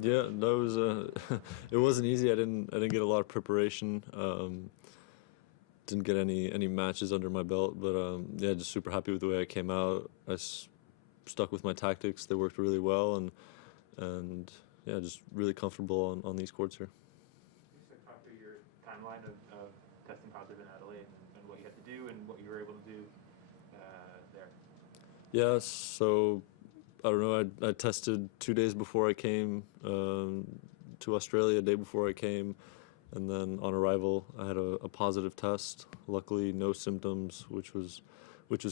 Yeah, that was it wasn't easy. I didn't get a lot of preparation. Didn't get any matches under my belt, but yeah, just super happy with the way I came out. Stuck with my tactics; they worked really well, and yeah, just really comfortable on these courts here. Can you just talk through your timeline of testing positive in Adelaide and what you had to do and what you were able to do there? Yeah, so I don't know. I tested 2 days before I came to Australia, a day before I came, and then on arrival I had a positive test. Luckily, no symptoms, which was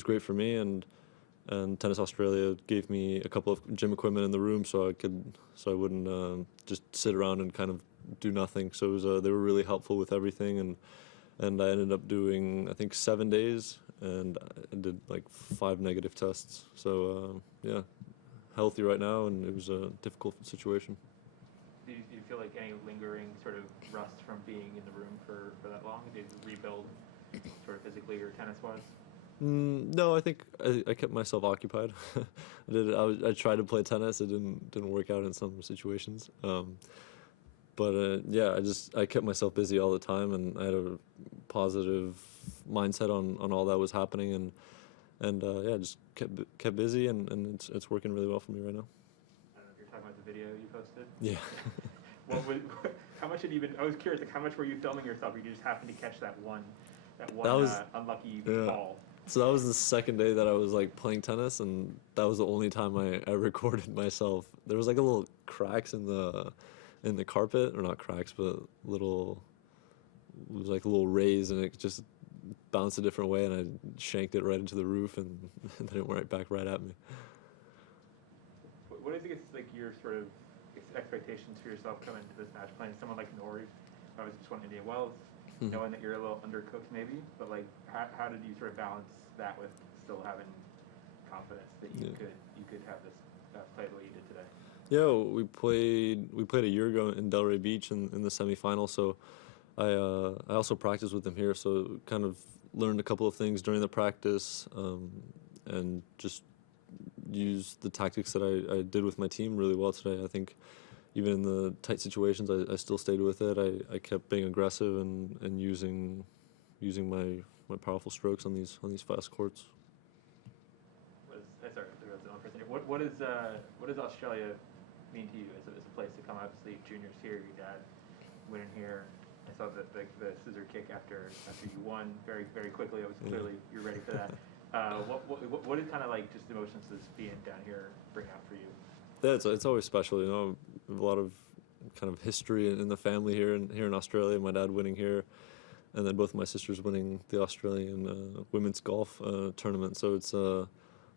great for me. And Tennis Australia gave me a couple of gym equipment in the room so I wouldn't just sit around and kind of do nothing. So it was, they were really helpful with everything, and I ended up doing I think 7 days, and I did like 5 negative tests. So yeah, healthy right now, and it was a difficult situation. Do you feel like any lingering sort of rust from being in the room for that long? Did you rebuild sort of physically or tennis-wise? No, I think I kept myself occupied. I tried to play tennis. It didn't work out in some situations. But yeah, I kept myself busy all the time, and I had a positive mindset on all that was happening, and yeah, just kept busy, and it's working really well for me right now. I don't know if you're talking about the video you posted. Yeah. What was, how much had you been? I was curious, like how much were you filming yourself? Or you just happened to catch that one That was unlucky yeah. ball. So that was the second day that I was like playing tennis, and that was the only time I recorded myself. There was like a little cracks in the carpet, or not cracks, but little, it was like a little raise, and it just bounced a different way, and I shanked it right into the roof, and then it went right at me. What is it like your sort of expectations for yourself coming into this match, playing someone like Nori, obviously just won Indian Wells, knowing that you're a little undercooked maybe, but like how did you sort of balance that with still having confidence that you could have this play the way you did today? Yeah, we played a year ago in Delray Beach in the semifinal, so I also practiced with them here, so kind of learned a couple of things during the practice, and just used the tactics that I did with my team really well today. I think even in the tight situations, I still stayed with it. I kept being aggressive and using my powerful strokes on these fast courts. Sorry, there was another person here. What does Australia mean to you as a place to come? Obviously, juniors here, your dad winning here. I saw the scissor kick after you won very very quickly. I was clearly you're ready for that. What did kind of like just emotions does being down here bring out for you? Yeah, it's always special, you know. A lot of kind of history in the family here in Australia. My dad winning here, and then both of my sisters winning the Australian women's golf tournament. So it's a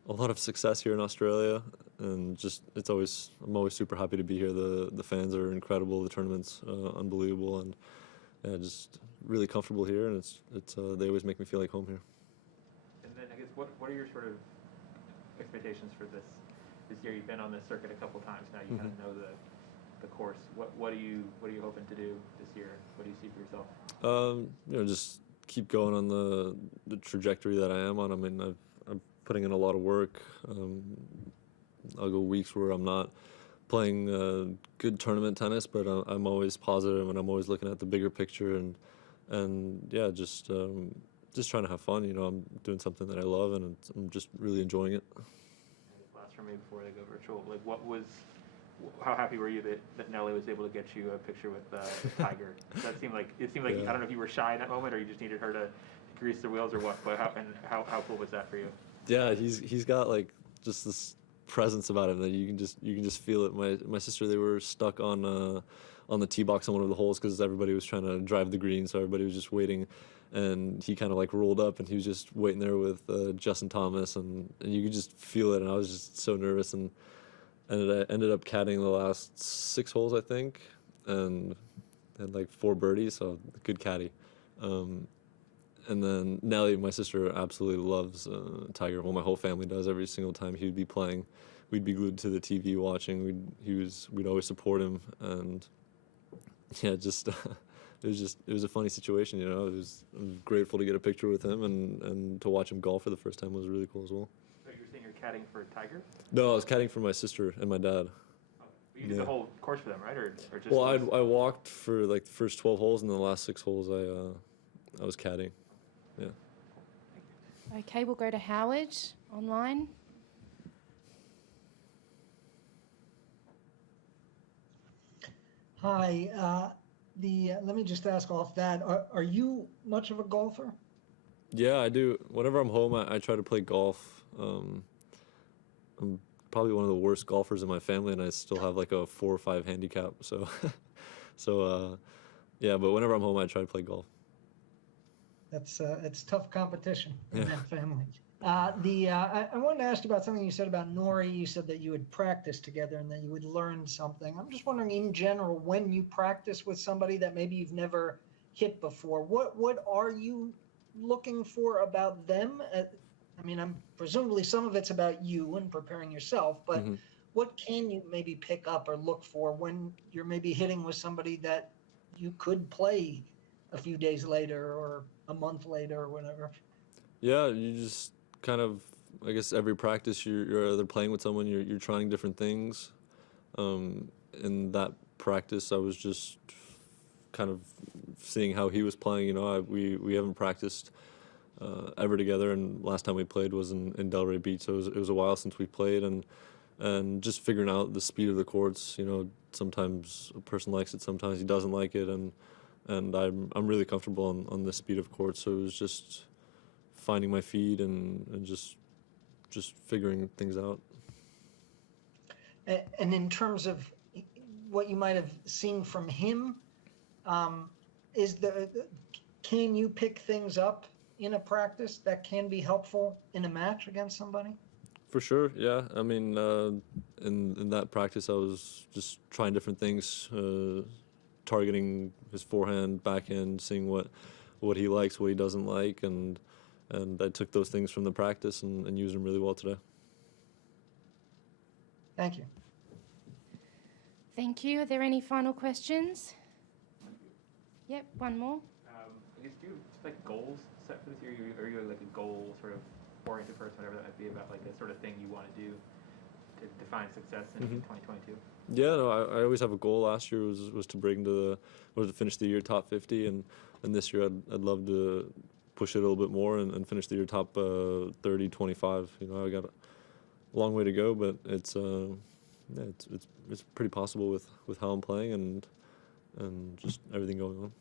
lot of success here in Australia, and just I'm always super happy to be here. The fans are incredible. The tournament's unbelievable, and yeah, just really comfortable here. And it's they always make me feel like home here. And then I guess what are your sort of expectations for this year? You've been on this circuit a couple times now. You kind of know the course. What are you hoping to do this year? What do you see for yourself? You know, just keep going on the trajectory that I am on. I mean, I'm putting in a lot of work. I'll go weeks where I'm not playing good tournament tennis, but I'm always positive, and I'm always looking at the bigger picture, and yeah, just trying to have fun. You know, I'm doing something that I love, and I'm just really enjoying it. Last for me before they go virtual, like how happy were you that Nelly was able to get you a picture with Tiger? That seemed like yeah. I don't know if you were shy in that moment or you just needed her to grease the wheels or what. But how cool was that for you? Yeah, he's got like just this presence about him that you can just feel it. My sister, they were stuck on the tee box on one of the holes because everybody was trying to drive the green, so everybody was just waiting, and he kind of like rolled up and he was just waiting there with Justin Thomas, and you could just feel it, and I was just so nervous, and I ended up caddying the last 6 holes, I think, and had like 4 birdies, so good caddy. And then Nelly, my sister, absolutely loves Tiger. Well, my whole family does. Every single time he would be playing, we'd be glued to the TV watching. We'd always support him, and yeah, just it was a funny situation, you know. I'm grateful to get a picture with him, and to watch him golf for the first time was really cool as well. So you're saying you're caddying for Tiger? No, I was caddying for my sister and my dad. But you did the whole course for them, right? Or just Well, I walked for like the first 12 holes, and then the last 6 holes I was caddying. Yeah. Okay, we'll go to Howard online. Hi. Let me just ask off that. Are you much of a golfer? Yeah, I do. Whenever I'm home, I try to play golf. I'm probably one of the worst golfers in my family, and I still have like a 4 or 5 handicap. So, yeah. But whenever I'm home, I try to play golf. It's tough competition in that family. I wanted to ask you about something you said about Nori. You said that you would practice together and that you would learn something. I'm just wondering, in general, when you practice with somebody that maybe you've never hit before, what are you looking for about them? I mean, presumably some of it's about you and preparing yourself, but what can you maybe pick up or look for when you're maybe hitting with somebody that you could play a few days later or a month later or whatever? Yeah, you just kind of, I guess every practice you're either playing with someone, you're trying different things. In that practice, I was just kind of seeing how he was playing. You know, we haven't practiced ever together, and last time we played was in Delray Beach, so it was a while since we played, and just figuring out the speed of the courts. You know, sometimes a person likes it, sometimes he doesn't like it, and I'm really comfortable on the speed of courts. So it was just finding my feed and just figuring things out. And in terms of what you might have seen from him, can you pick things up in a practice that can be helpful in a match against somebody? For sure, yeah. I mean, in that practice, I was just trying different things, targeting his forehand, backhand, seeing what he likes, what he doesn't like, and I took those things from the practice and used them really well today. Thank you. Thank you. Are there any final questions? Yep, one more. I guess do you have like goals set for this year? Are you like a goal sort of oriented person, whatever that might be, about like a sort of thing you want to do to define success in 2022? Yeah, no, I always have a goal. Last year was to break into to finish the year top 50, and this year I'd love to push it a little bit more and finish the year top 30, 25. You know, I got a long way to go, but it's pretty possible with how I'm playing and just everything going on.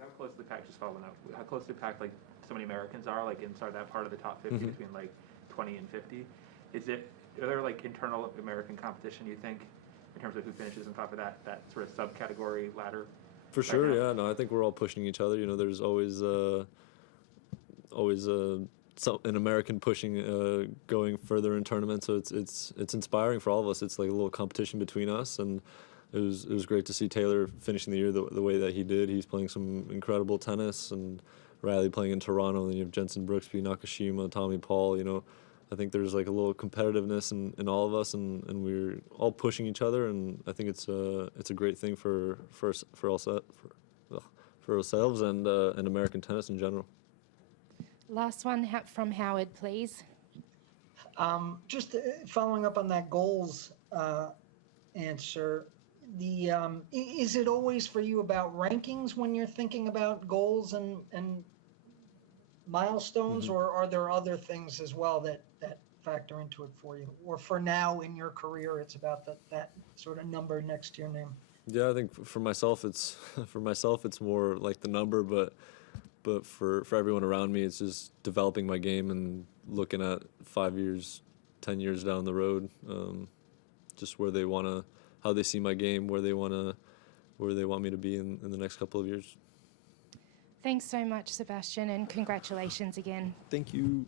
How closely packed, just following up, how closely packed like so many Americans are like inside that part of the top 50 between like 20 and 50? Are there like internal American competition, you think, in terms of who finishes on top of that sort of subcategory ladder? For sure, yeah. No, I think we're all pushing each other. You know, there's always an American pushing, going further in tournaments. So it's inspiring for all of us. It's like a little competition between us, and it was great to see Taylor finishing the year the way that he did. He's playing some incredible tennis, and Riley playing in Toronto. And then you have Jensen Brooksby, Nakashima, Tommy Paul. You know, I think there's like a little competitiveness in all of us, and we're all pushing each other. And I think it's a great thing for ourselves and American tennis in general. Last one from Howard, please. Just following up on that goals answer, is it always for you about rankings when you're thinking about goals and milestones, or are there other things as well that factor into it for you? Or for now in your career, it's about that sort of number next to your name? Yeah, I think for myself, it's more like the number, but for everyone around me, it's just developing my game and looking at 5 years, 10 years down the road, just how they see my game, where they want me to be in the next couple of years. Thanks so much, Sebastian, and congratulations again. Thank you.